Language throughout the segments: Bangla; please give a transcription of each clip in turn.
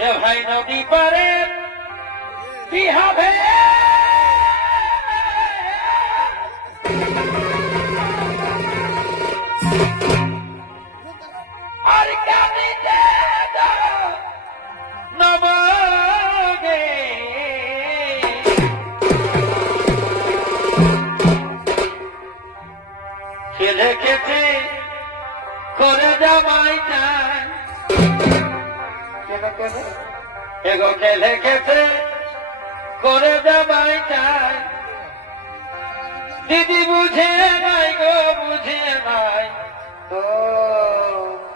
এ ভাই নদী পারে কি হবে আর কাঁদিতে নবগে ছেলে খেতে করে জামাই চায় এগো ছেলে খেতে করে জামাই চায় দিদি বুঝে নাই গো বুঝে নাই তো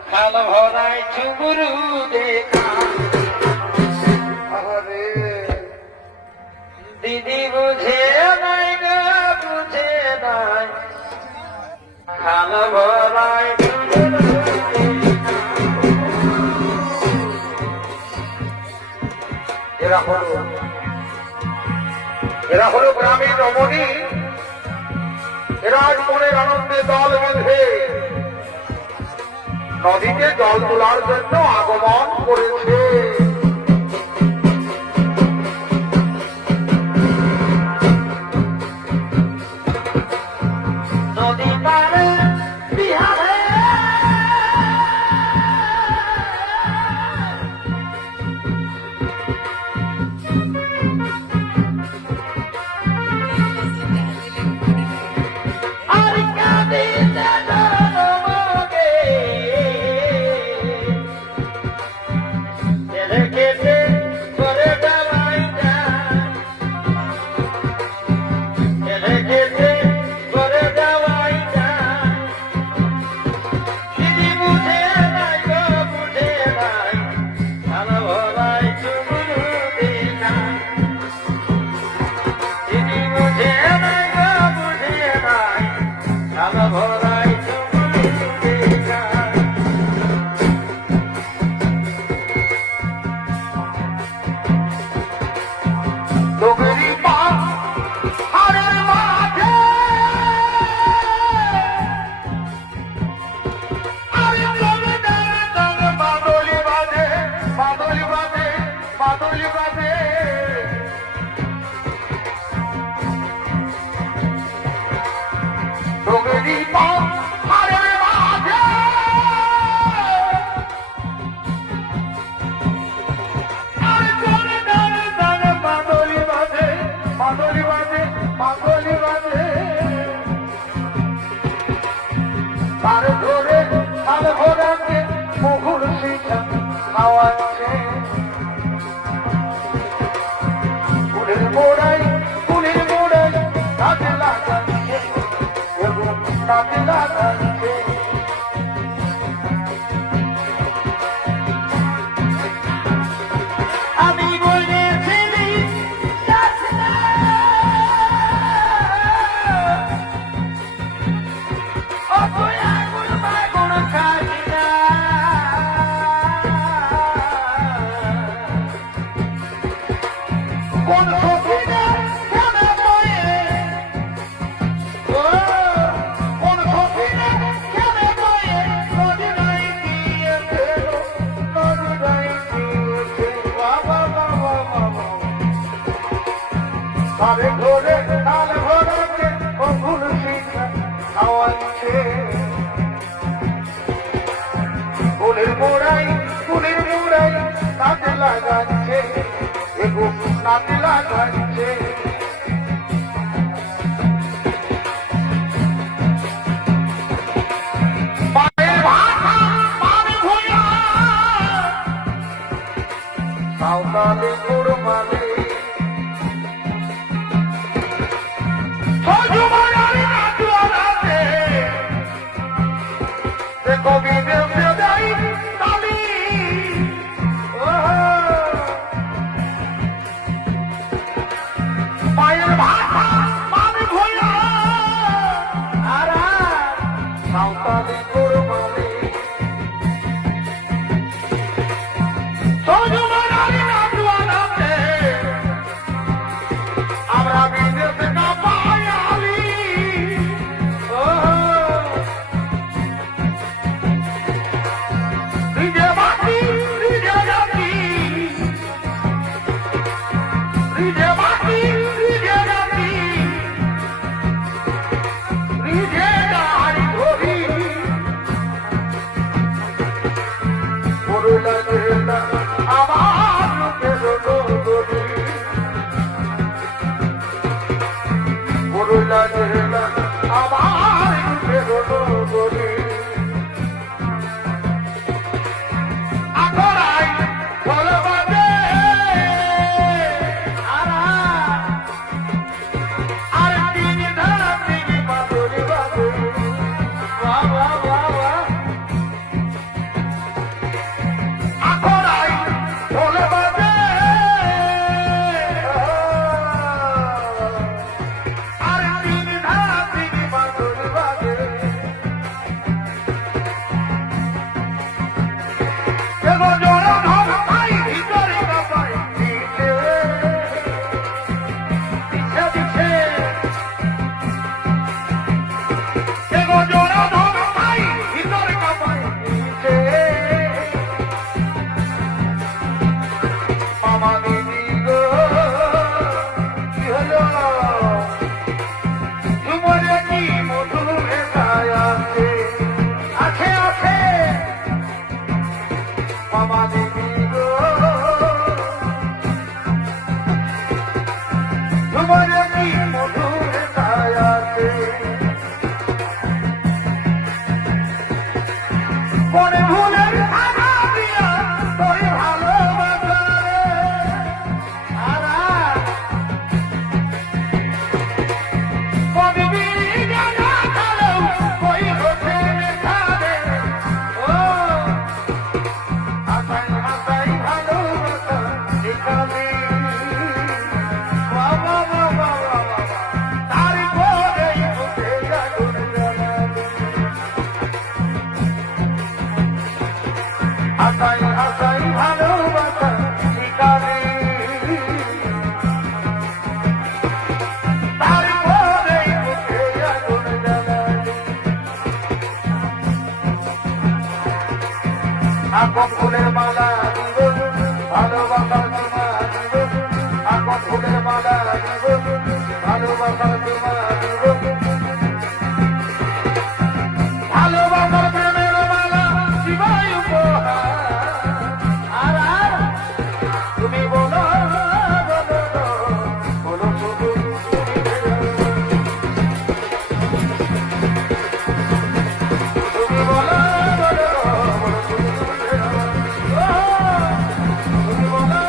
খাল ভরাই চুগুরু দেখা দিদি বুঝে নাই গো বুঝে নাই খাল ভরাই এরা হলো গ্রামীণ রমণী। এরা মনের আনন্দে দল বেঁধে নদীতে জল তোলার জন্য আগমন করেছে। নদী পারে বিহারে আর কাঁদিতে নবগে ছেলে খেতে করে জামাই চায় ছেলে খেতে করে জামাই চায় দিদি বুঝে নাই গো বুঝে নাই ভালো ভরাই চুগুরু দেখা দিদি বুঝে নাই গো বুঝে নাই ভালো ভরাই চুগুরু দেখা ডুবরি পা হারের মাঝে আরে জমে দাঁড়ে বাদলি বাজে বাদলি বাজে বাদলি বাজে ডুবরি পা হারের মাঝে আরে জমে দাঁড়ে বাদলি বাজে বাদলি বাজে বাদলি বাজে তার ধরে খাল ভরাকে মুহুর শিখা খাওয়াচ্ছে ফুলের গোড়াই কাজে লাগাচ্ছে এবং কাজে লাগাচ্ছে আমি বলেছিলি যাস না ও তুই আগুন বাগুন খাস না কোন সখিনে কেনে বয়ে ও কোন সখিনে কেনে বয়ে নদী নাই দিয়েছে নদী নাই দিয়েছে বাবা বাবা বাবা তারে ধরে তাল ভরাকে ও ভুল শিখা খাওয়াচ্ছে ফুলের মোড়াই কাজে লাগাচ্ছে এগো কাজে লাগাচ্ছে পায়ের ভাষা পানি ভুঁইয়া সাঁওতালি কুড়মালি সজুমারি নাচুয়ারাতে সে কবি দেবকে দেয় তালি পায়ের ভাষা পানি ভুঁইয়া আর সাঁওতালি কুড়মালি সজুমারি নাচুয়ারাতে মামা দিদি গো তোমার কি মধুর ছায়াতে কোন ভুলের খানা দিয়া তোর ভালোবাসা রে আরা কবি বিড়ি গানা খালেও কই হতে মেখা দে ও হাসাই হাসাই ভালোবাসা শিখাবি বাবা বাবা বাবা তারপরেই উঠে আগুন জ্বালাবি হাসাই হাসাই ভালোবাসা শিখাবি তারপরেই উঠে আগুন জ্বালাবি আগুন ফুলের মালা দিব ভালোবাসার তোমা দিব আগুন ফুলের মালা দিব ভালোবাসার তোমা দিব ভালোবাসার প্রেমের মালা দিবাই উপহার আর আর তুমি বলো বলো বলো শুধু তুমি বলো বলো বলো শুধু তুমি বলো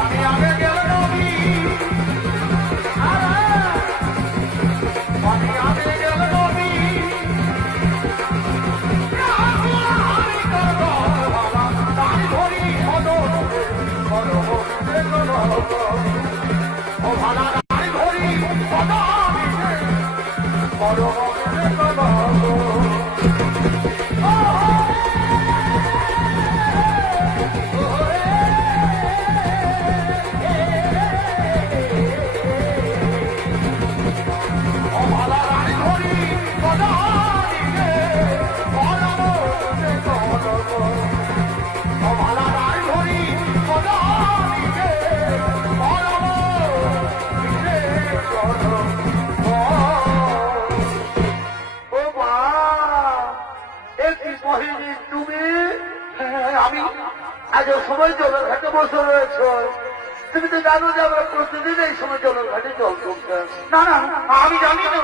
আমি আগে গেল নবী আমি আগে গেল নবী আমি করব বাবা তারি ধরি মদন করো ও ভালা তারি ধরি মদন করো আমি আজ সময় জলের ঘাটে বসে রয়েছ তুমি তো জানো যে আমরা প্রতিদিন এই সময় জলের ঘাটে জল তুলতে না না আমি জানি না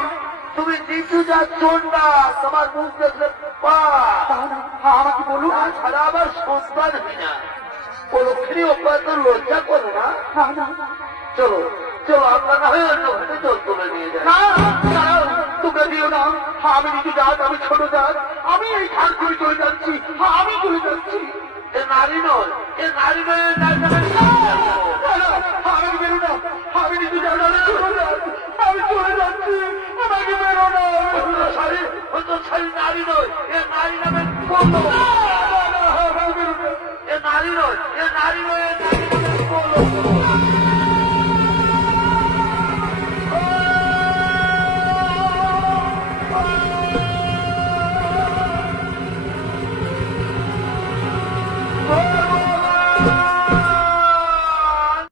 তুমি নিচু যাচ্ছ না তোমার মুখ দেখলে আমাকে বলুন ছাড়া আবার সন্তান না পরক্ষণী অব্যাহত লজ্জা করো না চলো চলো আমরা না হয় অন্য ঘাটে জল তুলে নিয়ে যাই তোমরা দিও না আমি নিচু যাক আমি ছোট যাক আমি এই ঘাট করে চলে যাচ্ছি আমি চলে যাচ্ছি এ নারী নয় এ নারী নয় আমি বেরো না আমি নিচু যাক আমি চলে যাচ্ছি আমাকে বেরো না শাড়ি নারী নয় এ নারী নামে